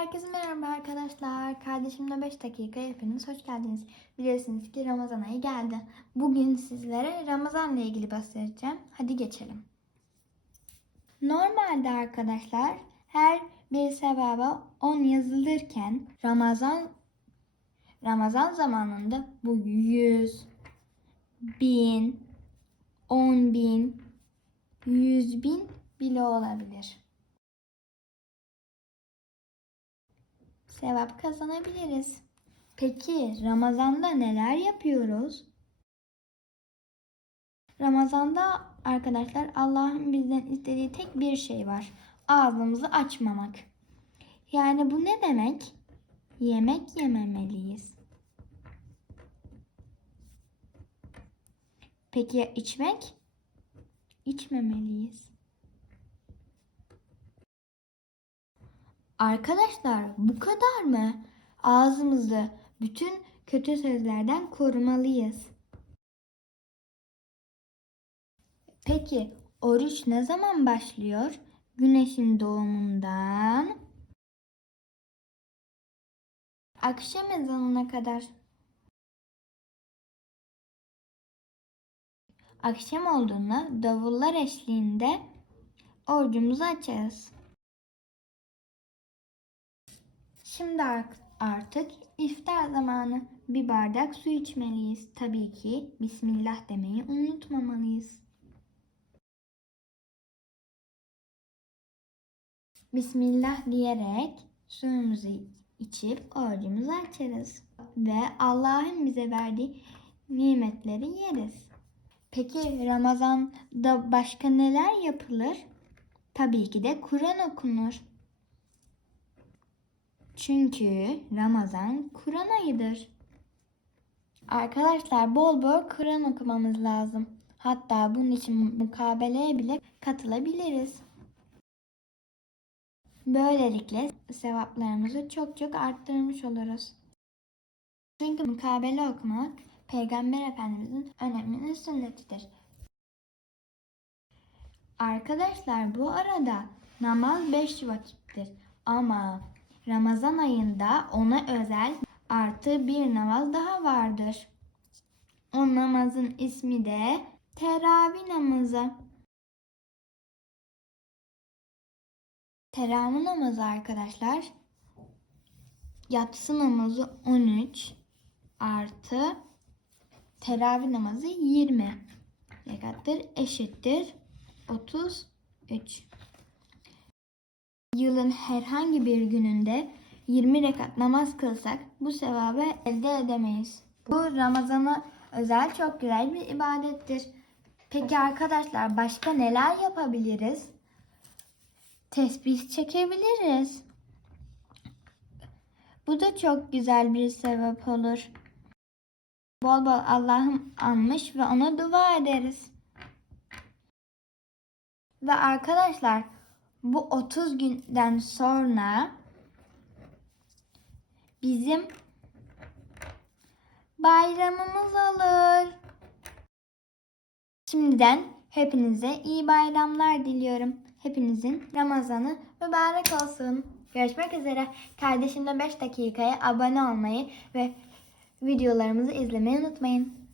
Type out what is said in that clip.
Herkese merhaba arkadaşlar. Kardeşimle 5 dakika hepiniz hoş geldiniz. Biliyorsunuz ki Ramazan ayı geldi. Bugün sizlere Ramazanla ilgili bahsedeceğim. Hadi geçelim. Normalde arkadaşlar her bir sevaba 10 yazılırken Ramazan Ramazan zamanında bu 100, 1000, 10 bin, 100 bin bile olabilir. Sevap kazanabiliriz. Peki Ramazan'da neler yapıyoruz? Ramazan'da arkadaşlar Allah'ın bizden istediği tek bir şey var. Ağzımızı açmamak. Yani bu ne demek? Yemek yememeliyiz. Peki ya içmek? İçmemeliyiz. Arkadaşlar bu kadar mı? Ağzımızı bütün kötü sözlerden korumalıyız. Peki oruç ne zaman başlıyor? Güneşin doğumundan akşam ezanına kadar. Akşam olduğunda davullar eşliğinde orucumuzu açarız. Şimdi artık iftar zamanı. Bir bardak su içmeliyiz. Tabii ki Bismillah demeyi unutmamalıyız. Bismillah diyerek suyumuzu içip orucumuzu açarız. Ve Allah'ın bize verdiği nimetleri yeriz. Peki Ramazan'da başka neler yapılır? Tabii ki de Kur'an okunur. Çünkü Ramazan Kur'an ayıdır. Arkadaşlar bol bol Kur'an okumamız lazım. Hatta bunun için mukabeleye bile katılabiliriz. Böylelikle sevaplarımızı çok çok arttırmış oluruz. Çünkü mukabele okumak Peygamber Efendimizin önemli sünnetidir. Arkadaşlar bu arada namaz 5 vakittir ama Ramazan ayında ona özel artı bir namaz daha vardır. O namazın ismi de teravih namazı. Teravih namazı arkadaşlar yatsı namazı 13 artı teravih namazı 20 rekattır eşittir 33 yılın herhangi bir gününde 20 rekat namaz kılsak bu sevabı elde edemeyiz. Bu Ramazan'a özel çok güzel bir ibadettir. Peki arkadaşlar başka neler yapabiliriz? Tesbih çekebiliriz. Bu da çok güzel bir sebep olur. Bol bol Allah'ım anmış ve ona dua ederiz. Ve arkadaşlar bu 30 günden sonra bizim bayramımız olur. Şimdiden hepinize iyi bayramlar diliyorum. Hepinizin Ramazanı mübarek olsun. Görüşmek üzere. Kardeşimle 5 dakikaya abone olmayı ve videolarımızı izlemeyi unutmayın.